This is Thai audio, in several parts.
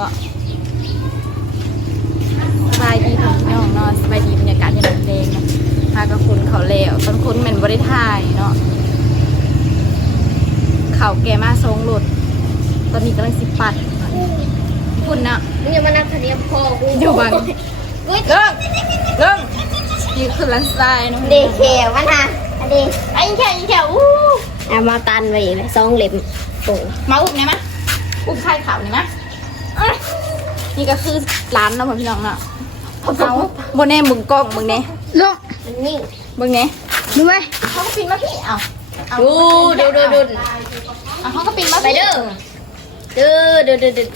ก็สบายดีพี่น้องเนาะสบายดีบรรยากาศที่นันเองเนาะพากับคุณเขาแล้วต้นคุณเหม็นบริทายเนาะเขาแกมาทรงหลุด ตอนนี้กำลังสิปัดคุณนะมึงอย่ามานั่งทะเนียมพ่อกูอยู่บังอุ้ยเริ่มเริ่มนี่คือลันสไตล์เนาะเดเคมันฮะอันเดไอ้แค่ไอ้แค่อู้เอามาตันไว้เลยสองเล่มโอ้มาอุ้มเนี่ยมะอุ้มไข่ขาวเนี่ยมะอะ นี่ก็คือร้านเนาะพี่น้องเนาะเอาบนแน่มึงกล้องมึงเนี่ยลงมันนิ่งมึงเนี่ยดูไหมเขาก็ปีนมาพี่เอาเอาดูดูดูดูเอาเขาก็ปีนมาไปเด้อเด้อเด้อเด้อเด้อ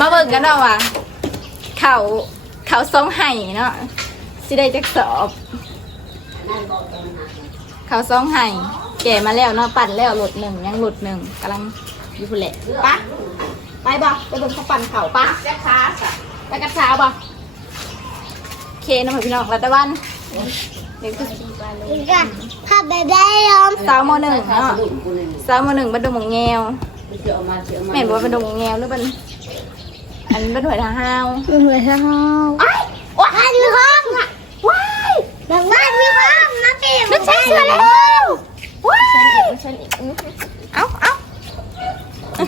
มาเบิ่งกันเนาะว่ะเขาเขาซองไห่เนาะสิได้จักสอบเขาซองไห่แก่มาแล้วเนาะปั่นแล้วหลุดหนึ่งยังหลุดหนึ่งกำลังอยู่พุ่นแหละปะ ไปบ่ไปเบิ่งเขาปั่นเขาปะจักช้าไปกับช้าบ่โอเคเนาะพี่น้องรัตะวันเดี๋ยวคืออีกอะภาพแบบได้ยอมสาวมหนึ่งเนาะสาวมหนึ่งบันดงหมงแงวแม่นว่าบันดงหมงแงวหรือบันอันบันหวยทางห้าวเป็นหัวเท้าว้ายมีห้องอะว้ายบางบ้านมีห้องนะเต็มนึกใช่เชื่อแล้วว้ายเอ้า เอ้า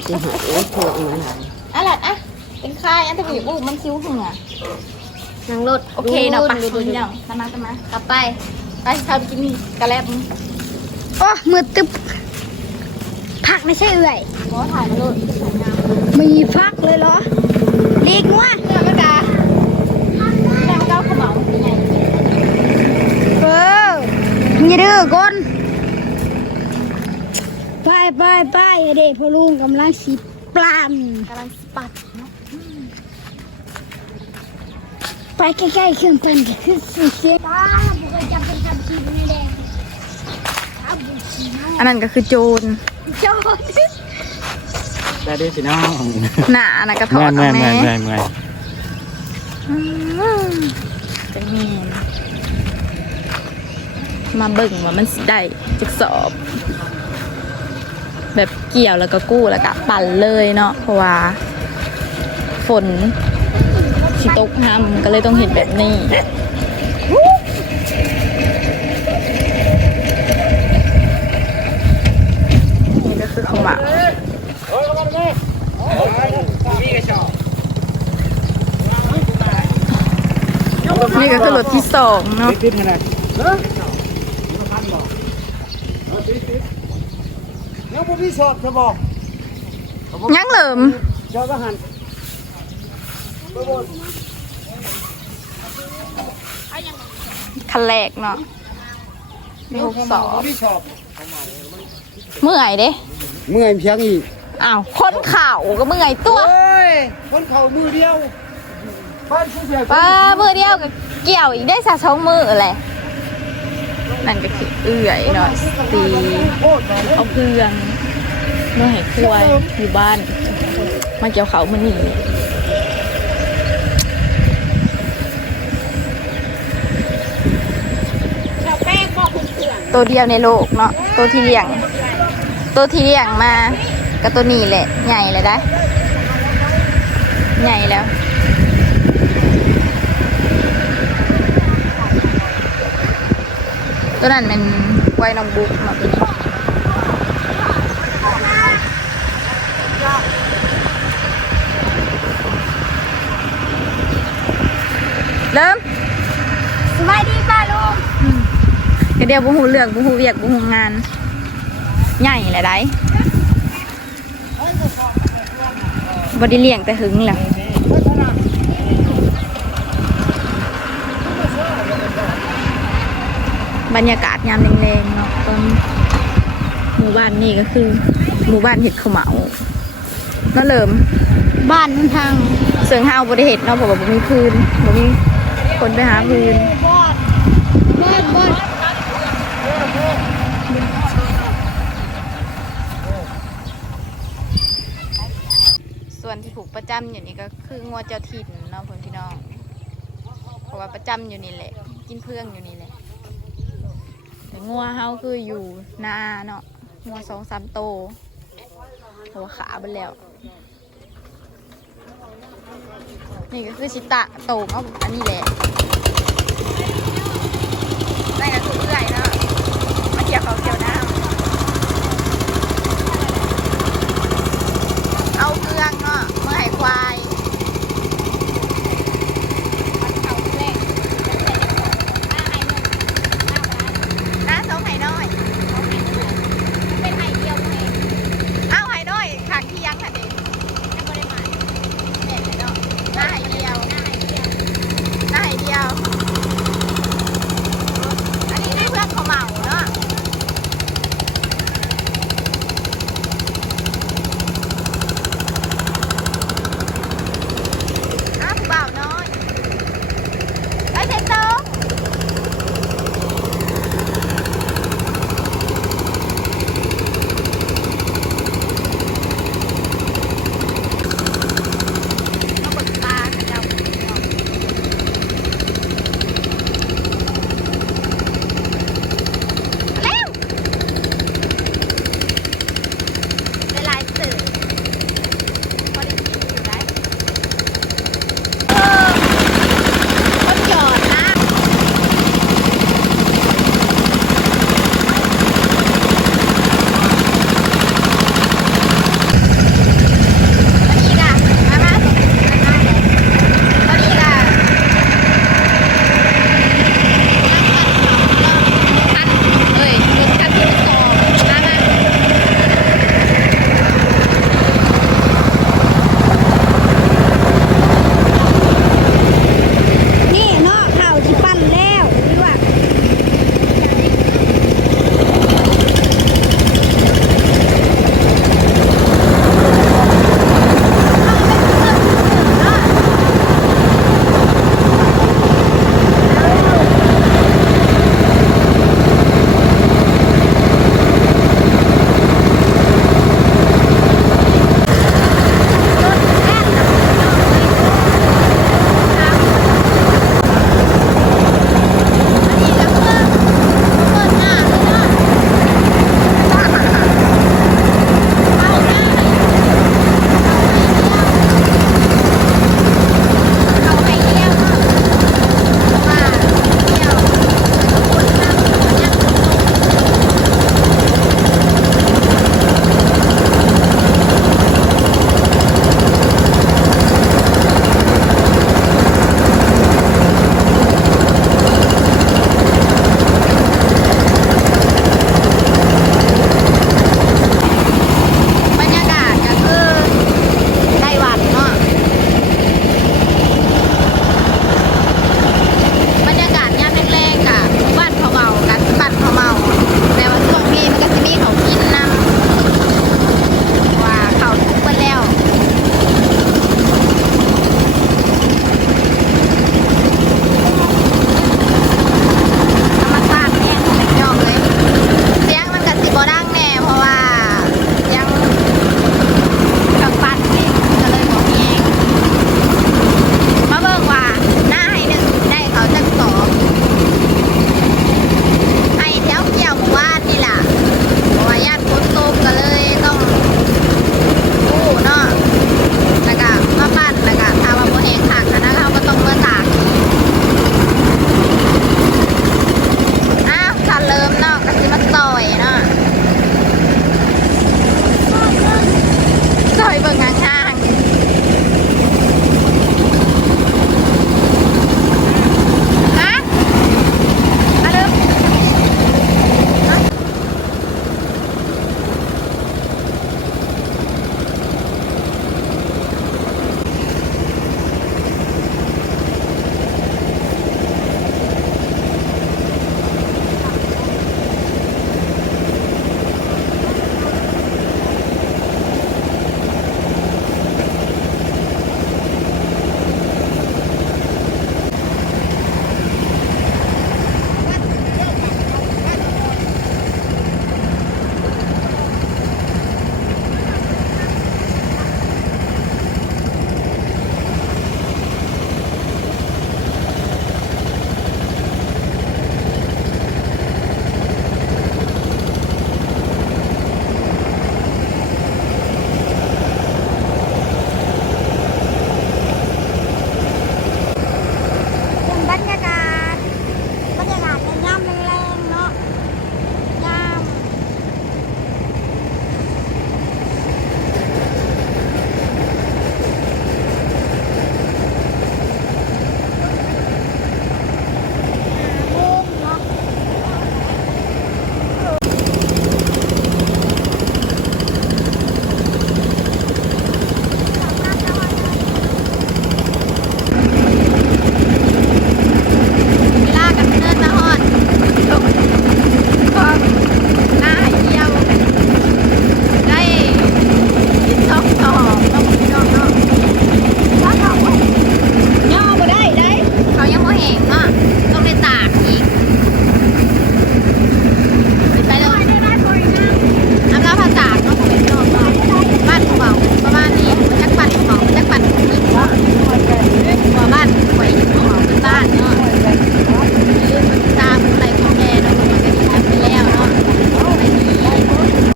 อะไรอะเป็นใครอันที่อยู่มันคิ้วหึงอะนั่งรถโอเคเนาะไปดูดูพี่ดูน้องตามมาตามมา กลับไป ไปพาไปกินกะแลบโอ้มือตึบผักไม่ใช่เอื่อยหมอถ่ายมาโลดถ่ายงามมีพักเลยเหรอเลีกงัวเนี่ยไม่กาแม่เก้าขมเหลาเป็นไงเอออย่าดื้อก้นไปไปไป เด็กพ่อลุงกำลังสิปลานกำลังปัดเนาะไปใกล้ๆเครื่องเป็นก็คือสีเสียงป้าบุกจะเป็นคำชีไม่แดงอาบุชีอันนั้นก็คือโจรโจรได้ด้วยสิน้องหน้าอันนั้นก็ถอเมื่อดยอเมื่ออยกเมื่แน่อยเมื่อยเมื่อยอืมจะเห็นมาเบิ่งว่ามันสิได้จักสอบ แบบเกี่ยวแล้วก็กู้แล้วก็ปั่นเลยเนาะเพราะว่า ฝนสิตกห้ำก็เลยต้องเห็นแบบนี้นี่ก็คือของหมานี่ก็คือรถที่สองเนาะ ติดขนาดแล้วพวกพี่สอบจะบอกยังเหลิมชอบทหารคันแรกเนาะมีหกสอบพี่ชอบเมื่อยเด้ เมื่อยเพียงอีกอ้าวคนเข่าก็เมื่อยตัวเฮ้ยคนเข่ามือเดียวบ้านผู้ใหญ่ป้ามือเดียวก็เกี่ยวอีกได้สะสองมือแหละนั่นก็คือเอื่อยเนาะตีโคตรเอาเพื่อน เมื่อให้ควายอยู่บ้าน มาเกี่ยวเขามันนี่ตัวเดียวในโลกเนาะตัวที่เลี้ยง ตัวที่เลี้ยงมาก็ตัวนี้แหละใหญ่เลยได้ใหญ่แล้วตัวนั้นเป็นไวน้องบุ๊กเนาตัวนี้ เริ่มสบายดีป้าลุงก็เดียวบุหูเลือกบุหูเวียกบุหูงาน ใหญ่แหละได้บไดีเลี้ยงแต่หึงแหละบรรยากาศยามแรงๆเนาะตอนหมู่บ้านนี่ก็คือ หมู่บ้านเห็ดขาวเหมานั่นเริ่มบ้านมันทางเสืองห้าวบริเหตุเนาะเพราะว่าบ่มีพื้นบ่มี คนไปหาพื้นบอดบอดส่วนที่ผูกประจำอยู่นี่ก็คืองัวเจ้าถิ่นเนาะพื่อนพี่น้อง เพราะว่าประจำอยู่นี่แหละ กินเพื่องอยู่นี่แหละแต่งัวเฮาคืออยู่นาเนาะงัวสองสามโตวเพราะว่าขาไปแล้ว นี่ก็คือชิตะโตเขาอันนี้แหละได้กันคืกเอื่อยนะมาเกี่ยวเขาเกี่ยว